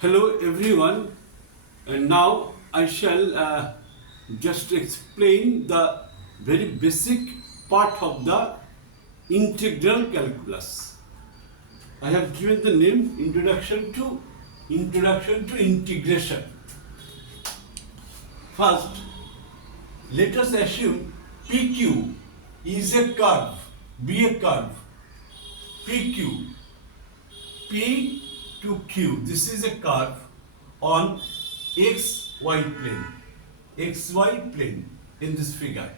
Hello everyone, and now I shall just explain the very basic part of the integral calculus. I have given the name Introduction to Integration. First, let us assume PQ is a curve, be a curve. PQ, P to Q. This is a curve on XY plane in this figure.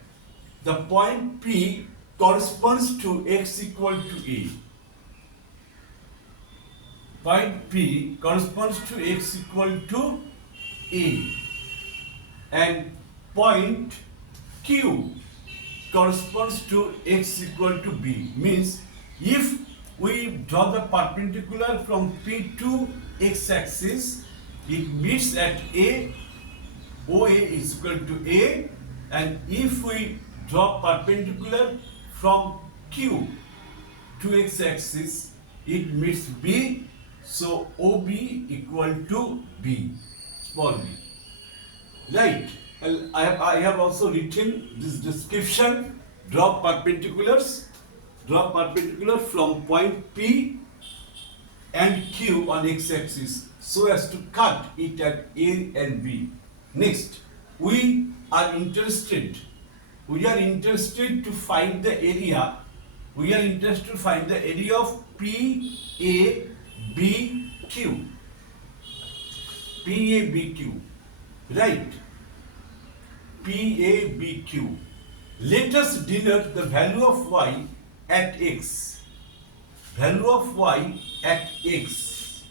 The point P corresponds to x equal to A. Point P corresponds to x equal to A. And point Q corresponds to x equal to B. Means if we draw the perpendicular from P to x-axis, it meets at A, OA is equal to A, and if we draw perpendicular from Q to x-axis, it meets B, so OB equal to B, small b. Right, I have also written this description, draw perpendicular from point P and Q on x-axis so as to cut it at A and B. Next, we are interested to find the area. We are interested to find the area of PABQ. PABQ, right? PABQ. Let us denote the value of y at x. Value of y at x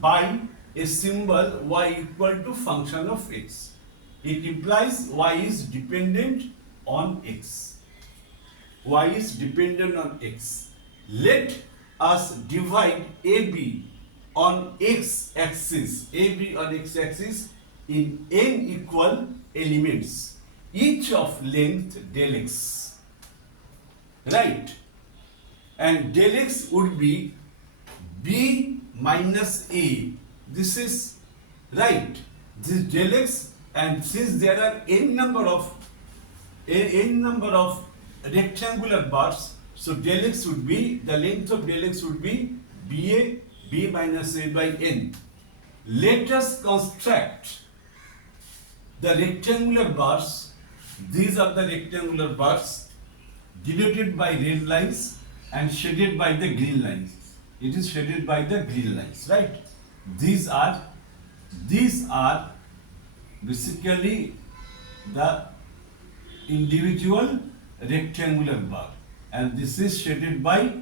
by a symbol y equal to function of x. It implies y is dependent on x. Y is dependent on x. Let us divide AB on x-axis, AB on x-axis in n equal elements, each of length del x. Right? And del x would be B minus A. This is right. This del x, and since there are n number of rectangular bars, so del x would be, the length of del x would be BA, B minus A by n. Let us construct the rectangular bars. These are the rectangular bars denoted by red lines and shaded by the green lines. It is shaded by the green lines, right? These are basically the individual rectangular bar, and this is shaded by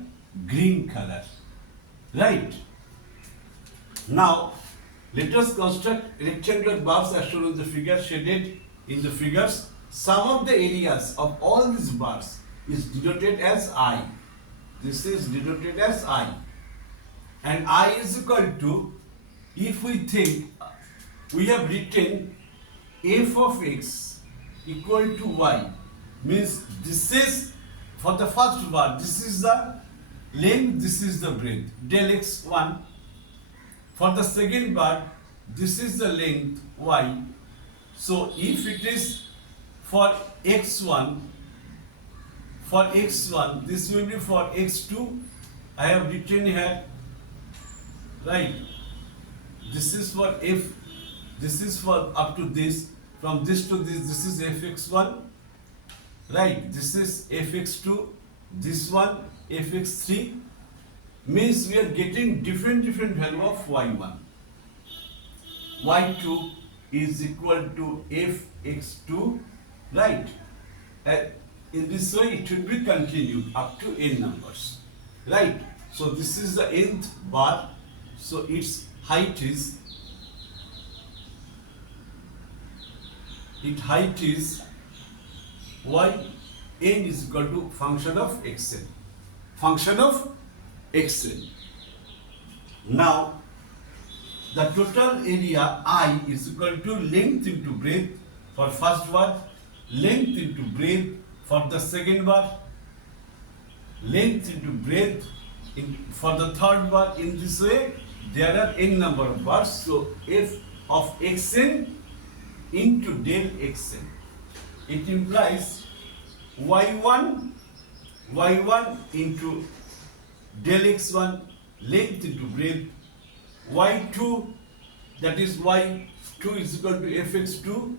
green color, right? Now let us construct rectangular bars as shown in the figure, shaded in the figures. Sum of the areas of all these bars is denoted as I. This is denoted as I. And I is equal to, if we think, we have written f of x equal to y, means this is, for the first bar, this is the length, this is the breadth, del x1. For the second bar, this is the length y. So if it is for x1, this will be for x2. I have written here, right? This is for f, this is for up to this, from this to this is fx1, right? This is fx2, this one fx3. Means we are getting different value of y1. y2 is equal to fx2, right? In this way it will be continued up to n numbers, right? So this is the nth bar, so its height is y n is equal to function of xn. Now the total area I is equal to length into breadth for first bar, length into breadth for the second bar, length into breadth for the third bar. In this way there are n number of bars, so f of xn into del xn. It implies y1 into del x1 length into breadth, y2, that is y2 is equal to fx2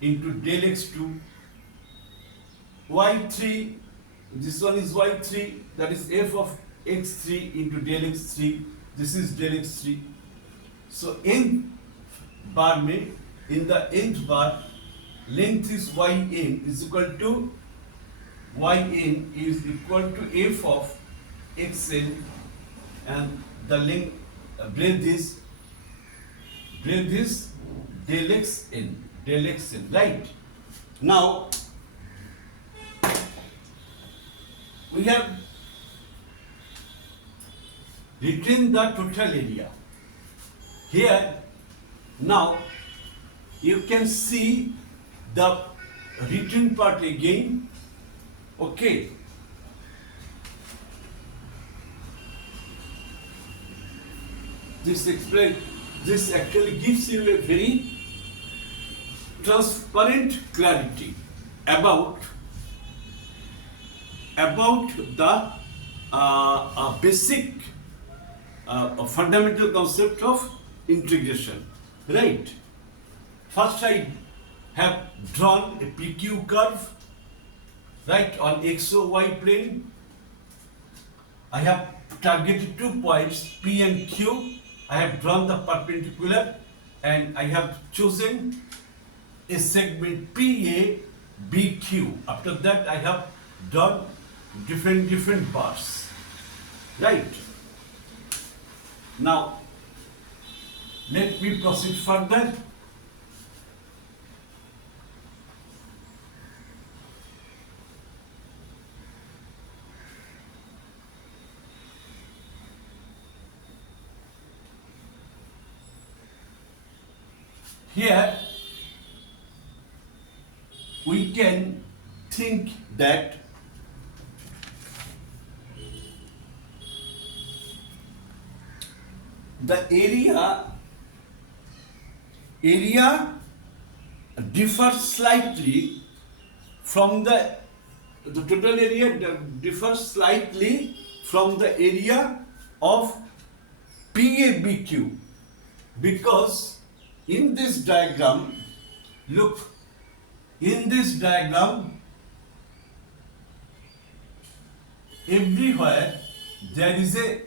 into del x2, y3, this one is y3, that is f of x3 into del x3, this is del x3. So nth bar में, in the nth bar, length is yn is equal to f of xn, and the length breadth is del xn, right? Now we have written the total area. Here now you can see the written part again. Okay. This actually gives you a very transparent clarity about the basic fundamental concept of integration, right? First I have drawn a PQ curve, right, on XOY plane. I have targeted 2 points P and Q. I have drawn the perpendicular and I have chosen a segment PA BQ. After that I have drawn different bars, right? Now let me proceed further. Here we can think that the area differs slightly from the total area differs slightly from the area of PABQ, because in this diagram, look, in this diagram, everywhere there is a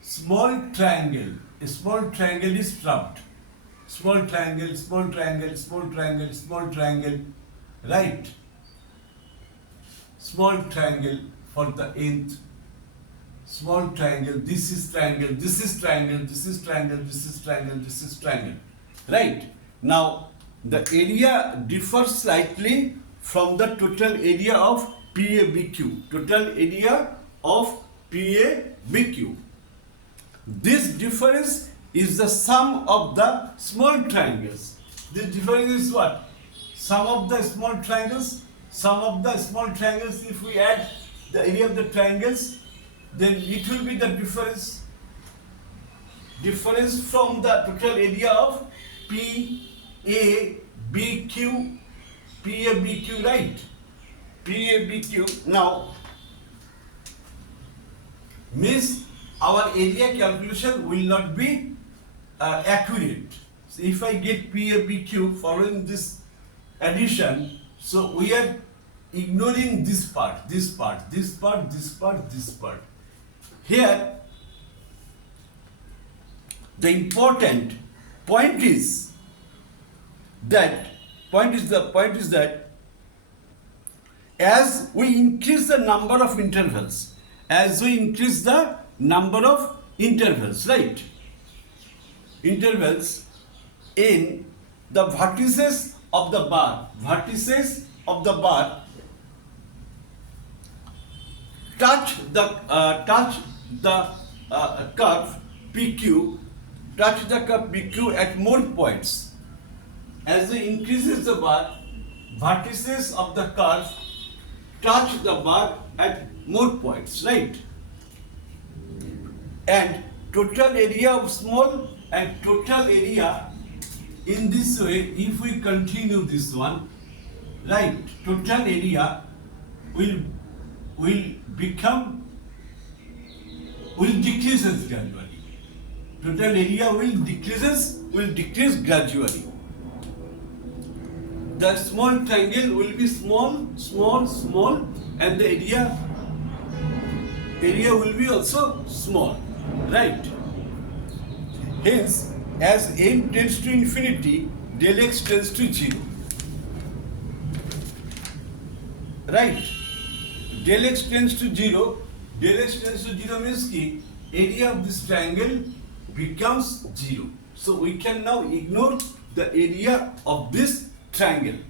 small triangle. A small triangle is trapped. Small triangle, small triangle, small triangle, small triangle, right? Small triangle for the nth. Small triangle, this is triangle, this is triangle, this is triangle, this is triangle, this is triangle. Right? Now, the area differs slightly from the total area of PABQ. Total area of PABQ. This difference is the sum of the small triangles. This difference is what? Sum of the small triangles. Sum of the small triangles, if we add the area of the triangles, then it will be the difference from the total area of PABQ, right? PABQ. Now, means our area calculation will not be accurate. So if I get PABQ following this addition, so we are ignoring this part. Here, the important point is that as we increase the number of intervals, right? Intervals in the vertices of the bar, touch the curve PQ, at more points. As we increases the bar, vertices of the curve touch the bar at more points, right? And total area of small and total area in this way. If we continue this one, right, total area will become, will decreases gradually. Total area will decrease gradually. The small triangle will be small, and the area will be also small, right? Hence, as n tends to infinity, del x tends to 0. Right? Del x tends to 0. Del x tends to 0 means ki area of this triangle becomes 0. So we can now ignore the area of this triangle.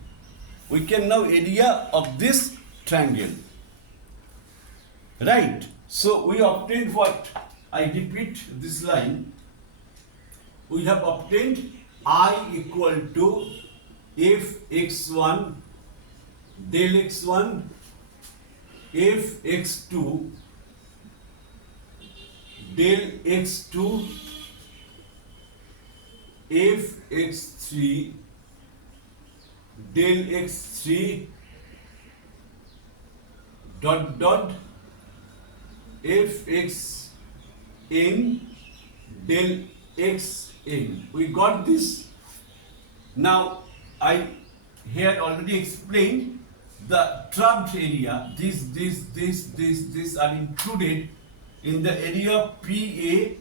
We can now area of this triangle. Right? So we obtained what? I repeat this line. We have obtained I equal to fx1 del x1 fx2 del x2 fx3 del x3 dot fxn del xn. We got this. Now I here already explained the trapped area. These are included in the area PA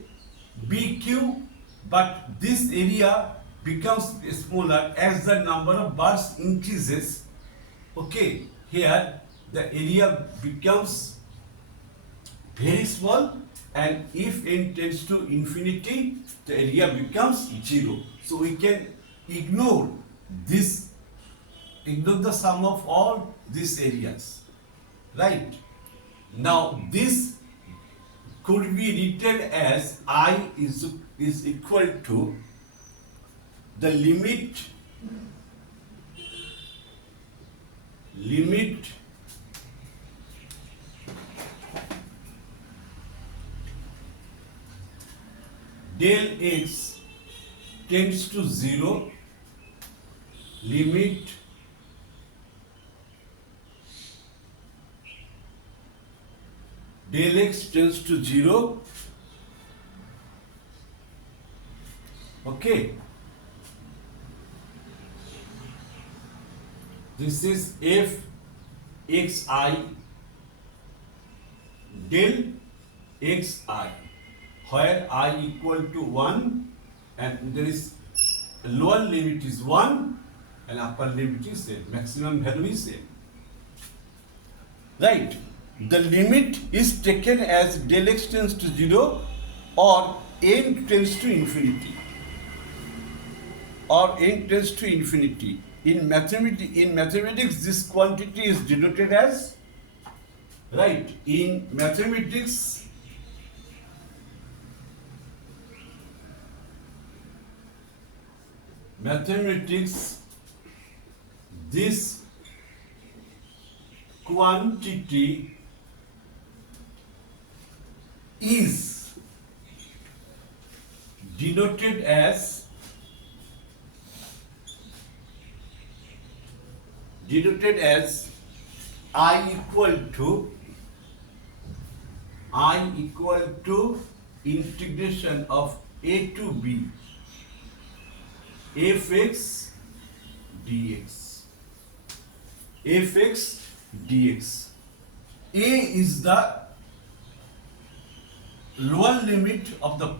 BQ, but this area becomes smaller as the number of bars increases. Okay, here the area becomes very small, and if n tends to infinity, the area becomes 0. So we can ignore this, ignore the sum of all these areas, right? Now this could be written as I is equal to the limit del x tends to 0, limit del x tends to 0. Okay, this is f xi del xi, where I equal to 1, and there is a lower limit is 1 and upper limit is same, maximum value is same. Right? The limit is taken as del x tends to 0 or n tends to infinity. In mathematics, this quantity is denoted as, right? In mathematics, this quantity is denoted as I equal to integration of a to b fx dx. A is the lower limit of the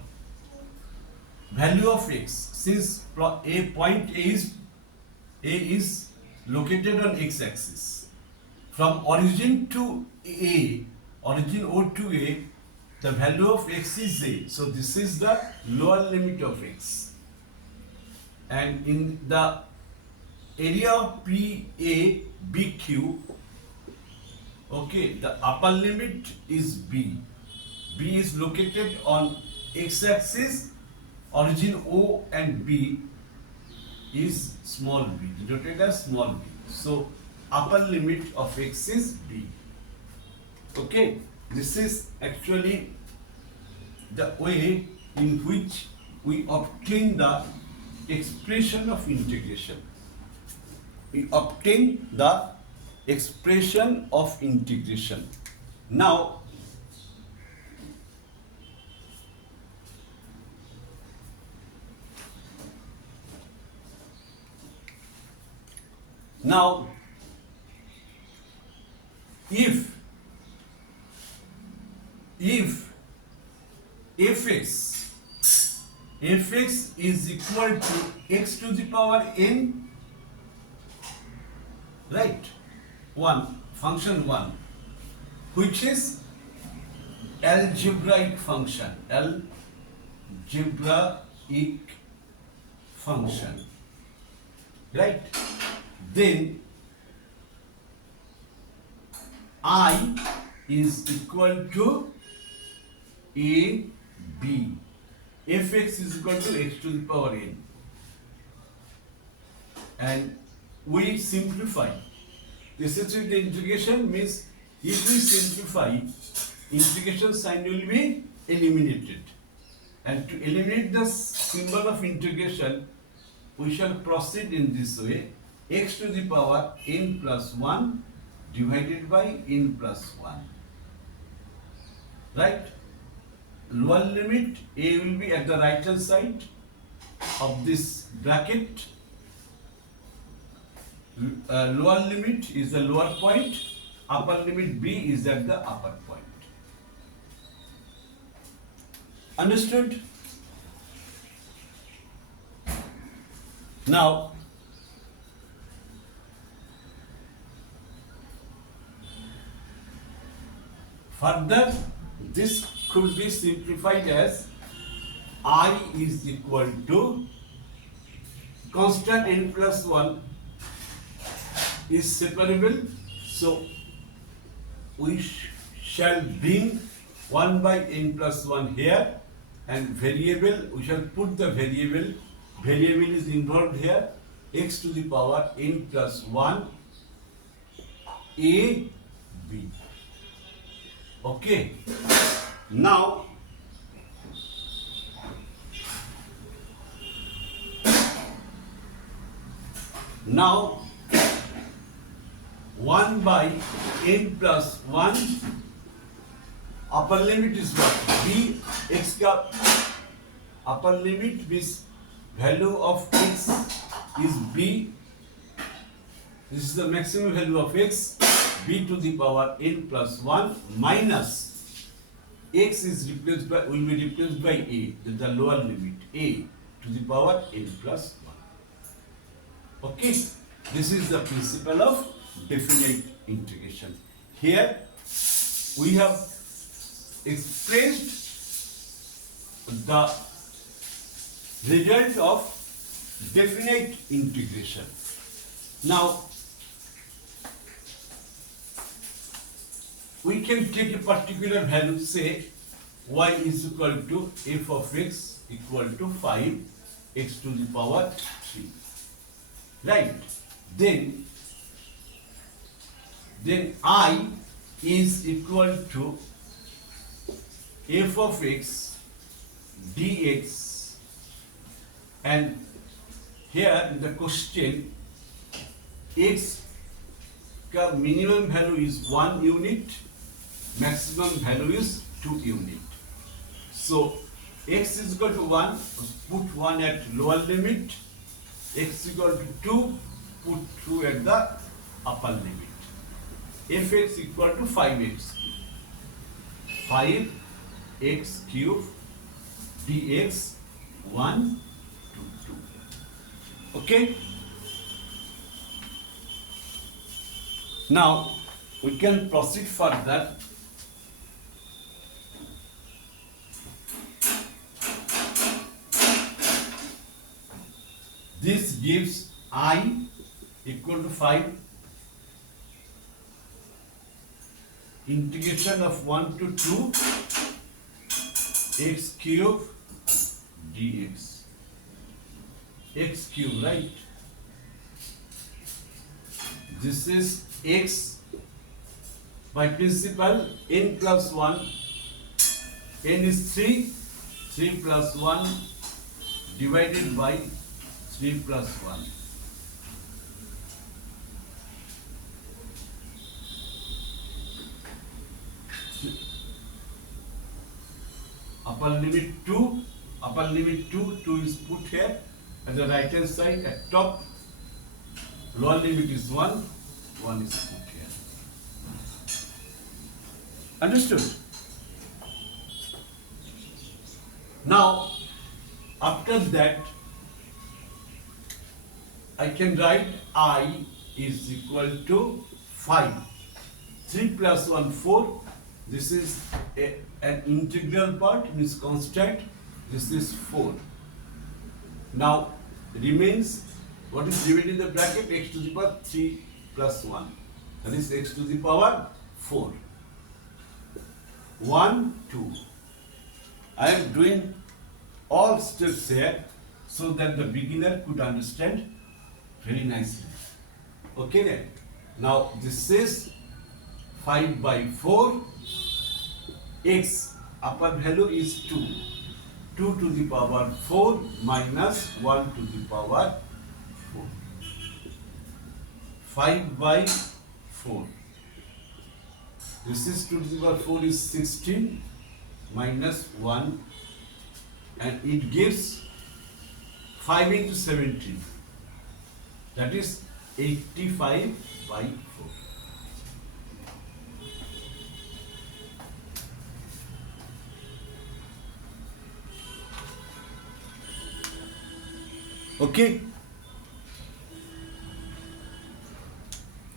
value of x, since point A is located on x-axis. From origin O to A, the value of x is a. So this is the lower limit of x. And in the area of PA BQ, okay, the upper limit is b. B is located on x-axis. Origin O and B is small b, denoted as small b. So upper limit of x is b. Okay, this is actually the way in which we obtain the expression of integration. We obtain the expression of integration. Now, if fx is equal to x to the power n, right, 1, function 1, which is algebraic function, right, then I is equal to a b. Fx is equal to x to the power n. And we simplify. This is the integration means if we simplify, integration sign will be eliminated. And to eliminate the symbol of integration, we shall proceed in this way. X to the power n plus 1 divided by n plus 1. Right? Lower limit a will be at the right hand side of this bracket. Lower limit is the lower point, upper limit b is at the upper point. Understood? Now, further, this could be simplified as I is equal to constant n plus 1 is separable, so we shall bring 1 by n plus 1 here, and variable, we shall put the variable is involved here, x to the power n plus 1 a b. Okay. Now, Now, 1 by n plus 1, upper limit is what? B, x ka upper limit means value of x is b. This is the maximum value of x, b to the power n plus 1 minus x is replaced by, will be replaced by a, the lower limit, a to the power n plus 1. Okay, this is the principle of definite integration. Here we have expressed the result of definite integration. Now, we can take a particular value, say y is equal to f of x equal to 5 x to the power 3. Right? Then I is equal to f of x dx, and here in the question x ka minimum value is 1 unit, maximum value is 2 unit. So x is equal to 1, put 1 at lower limit, x equal to 2, put 2 at the upper limit. Fx equal to 5x, 5x cube dx 1 to 2. Okay? Now we can proceed further. This gives I equal to 5 integration of 1 to 2 x cube dx, x cube, right? This is x by principle n plus 1, n is 3, 3 plus 1 divided by 3 plus 1. Upper limit 2, upper limit 2 is put here at the right hand side at top. Lower limit is 1 is put here. Understood? Now, after that, I can write I is equal to 5. 3 plus 1, 4. This is an integral part, means constant. This is 4. Now, remains, what is divided in the bracket? X to the power 3 plus 1. That is x to the power 4. 1, 2. I am doing all steps here so that the beginner could understand very nicely. Okay then. Now this is 5 by 4. X upper value is 2. 2 to the power 4 minus 1 to the power 4. 5 by 4. This is 2 to the power 4 is 16 minus 1, and it gives 5 into 17. That is 85 by 4. Okay.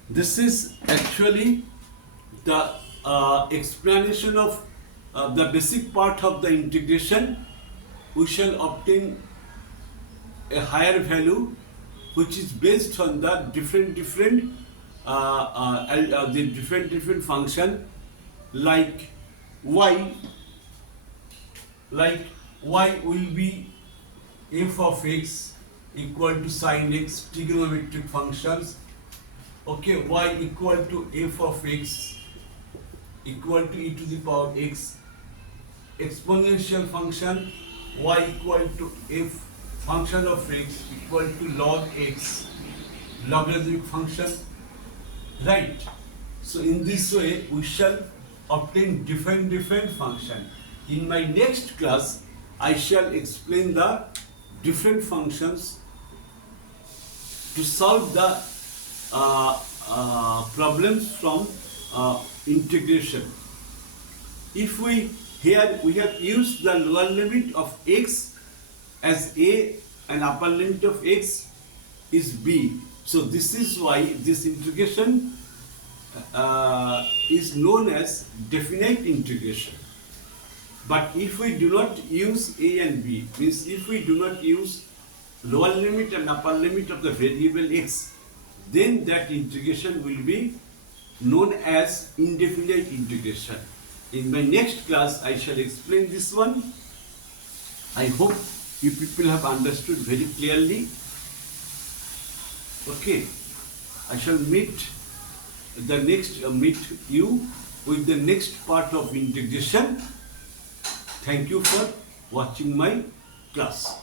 This is actually the explanation of the basic part of the integration. We shall obtain a higher value which is based on the different function, like y will be f of x equal to sin x, trigonometric functions. Okay, y equal to f of x equal to e to the power x, exponential function y equal to f function of x equal to log x, logarithmic function, right? So in this way we shall obtain different function. In my next class I shall explain the different functions to solve the problems from integration. If we have used the lower limit of x as a and upper limit of x is b. So this is why this integration is known as definite integration. But if we do not use a and b, means if we do not use lower limit and upper limit of the variable x, then that integration will be known as indefinite integration. In my next class I shall explain this one. I hope you people have understood very clearly. Okay, I shall meet you with the next part of integration. Thank you for watching my class.